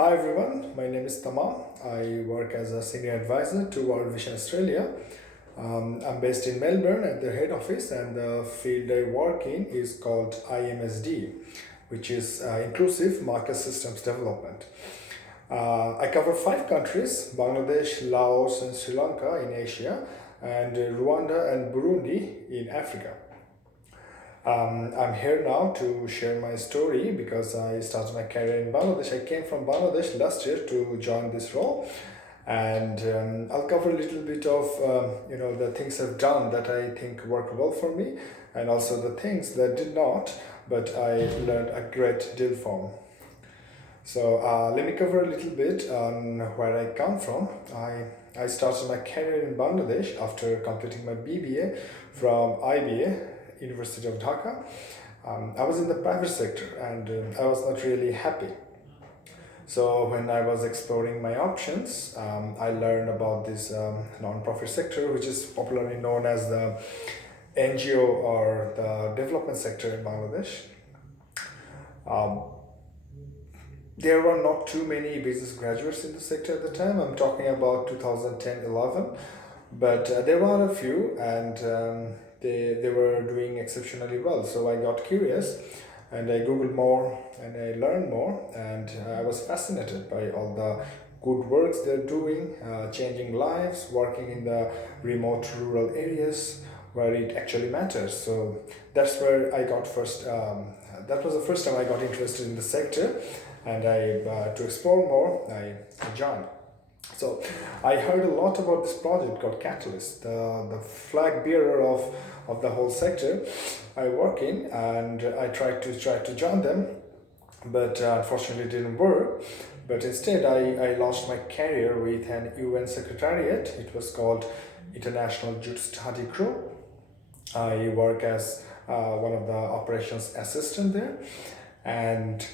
Hi everyone, my name is Tamam. I work as a senior advisor to World Vision Australia. I'm based in Melbourne at the head office, and the field I work in is called IMSD, which is Inclusive Market Systems Development. I cover 5 countries: Bangladesh, Laos, and Sri Lanka in Asia, and Rwanda and Burundi in Africa. I'm here now to share my story because I started my career in Bangladesh. I came from Bangladesh last year to join this role, and I'll cover a little bit of the things I've done that I think worked well for me, and also the things that did not, but I learned a great deal from. So let me cover a little bit on where I come from. I started my career in Bangladesh after completing my BBA from IBA, University of Dhaka. I was in the private sector, and I was not really happy. So when I was exploring my options, I learned about this non-profit sector, which is popularly known as the NGO or the development sector in Bangladesh. Um, there were not too many business graduates in the sector at the time. I'm talking about 2010-11, but there were a few, and they were doing exceptionally well. So I got curious, and I googled more, and I learned more, and I was fascinated by all the good works they're doing, changing lives, working in the remote rural areas where it actually matters. So that's where I got first. That was the first time I got interested in the sector, and to explore more, I joined. So I heard a lot about this project called Catalyst, the flag bearer of the whole sector I work in, and I tried to join them, but unfortunately it didn't work. But instead, I launched my career with an UN secretariat. It was called International Youth Study Group. I work as one of the operations assistant there, and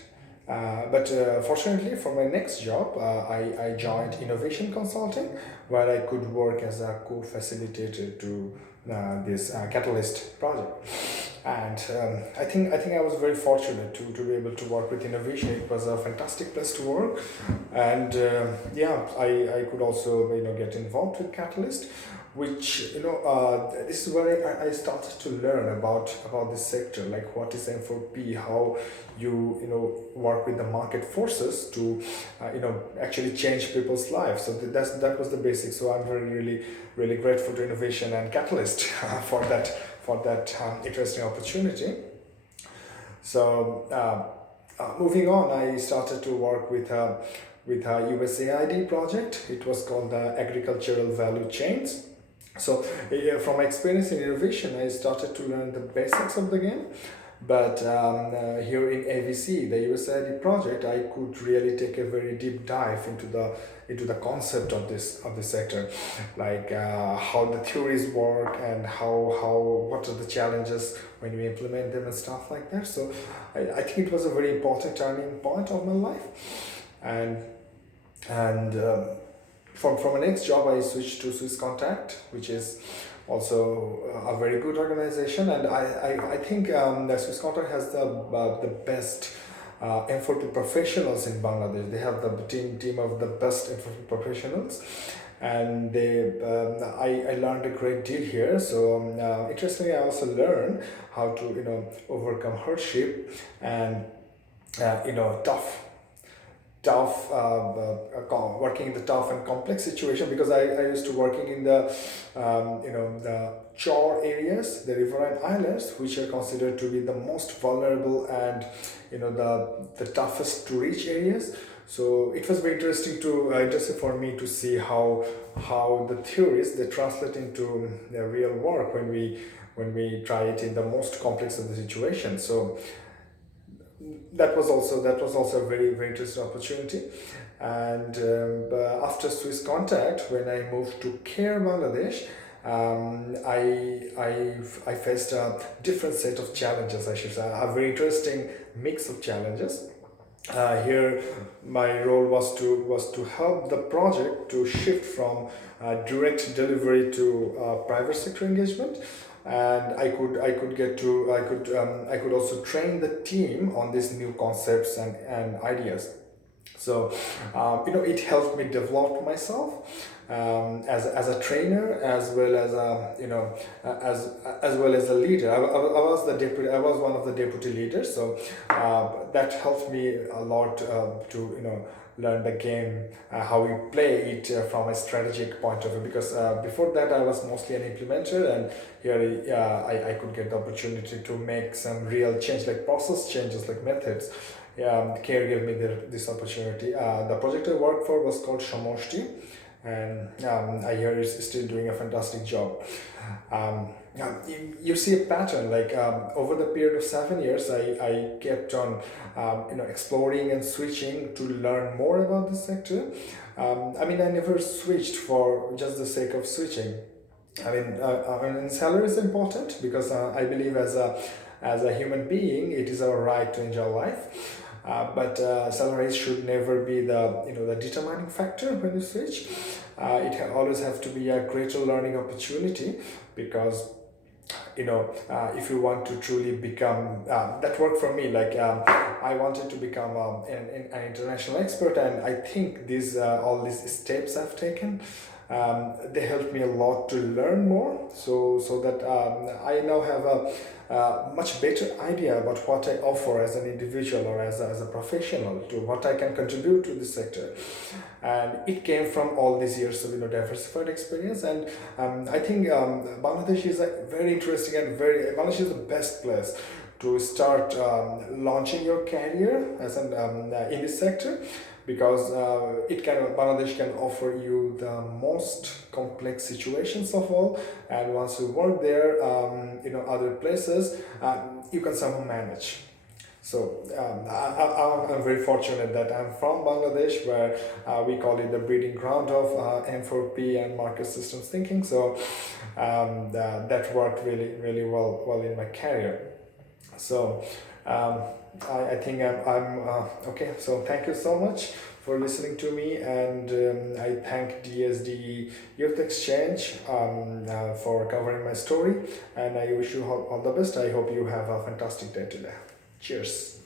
but fortunately for my next job, I joined innovation consulting, where I could work as a co-facilitator to this catalyst project. And I think I was very fortunate to be able to work with innovation. It was a fantastic place to work, and yeah, I could also get involved with catalyst, which this is where I started to learn about this sector, like what is M4P, how you work with the market forces to actually change people's lives. So that was the basic. So I'm very really grateful to innovation and catalyst for that interesting opportunity. So moving on, I started to work with a USAID project. It was called the Agricultural Value Chains. So from my experience in innovation, I started to learn the basics of the game. But here in AVC, the USAID project, I could really take a very deep dive into the concept of this sector, like how the theories work, and how what are the challenges when we implement them and stuff like that. So I think it was a very important turning point of my life, and and from my next job, I switched to Swiss Contact, which is also a very good organization, and I think that Swiss Contact has the best M4P professionals in Bangladesh. They have the team of the best M4P professionals, and I learned a great deal here. So interestingly, I also learned how to overcome hardship and working in the tough and complex situation, because I used to working in the shore areas, the riverine islands, which are considered to be the most vulnerable and the toughest to reach areas. So it was very interesting for me to see how the theories they translate into the real work when we try it in the most complex of the situation. So that was also a very interesting opportunity. And but after Swiss Contact, when I moved to Care Bangladesh, I faced a different set of challenges. I should say a very interesting mix of challenges. Here, my role was to help the project to shift from direct delivery to private sector engagement, and I could also train the team on these new concepts and ideas. So it helped me develop myself as a trainer, as well as as well as a leader. I was the deputy. I was one of the deputy leaders. So that helped me a lot to learn the game, how we play it from a strategic point of view. Because before that, I was mostly an implementer, and here I could get the opportunity to make some real change, like process changes, like methods. Care gave me this opportunity. The project I worked for was called Shamoshti, and I hear it's still doing a fantastic job. You see a pattern, like over the period of 7 years, I kept on exploring and switching to learn more about the sector. I never switched for just the sake of switching. Salary is important because I believe as a human being, it is our right to enjoy life. But salaries should never be the determining factor when you switch. It always have to be a greater learning opportunity, because if you want to truly become that worked for me, like I wanted to become an international expert, and I think these all these steps I've taken, they helped me a lot to learn more, so that I now have a much better idea about what I offer as an individual, or as a professional, to what I can contribute to the sector. And it came from all these years of diversified experience. And I think Bangladesh is a very interesting and very Bangladesh is the best place to start launching your career as an in this sector, because Bangladesh can offer you the most complex situations of all, and once you work there, other places, you can somehow manage. So I'm very fortunate that I'm from Bangladesh, where we call it the breeding ground of M4P and market systems thinking. So that worked really, really well in my career. So um, I think I'm okay. So thank you so much for listening to me, and I thank DSDE Youth Exchange for covering my story, and I wish you all the best. I hope you have a fantastic day today. Cheers.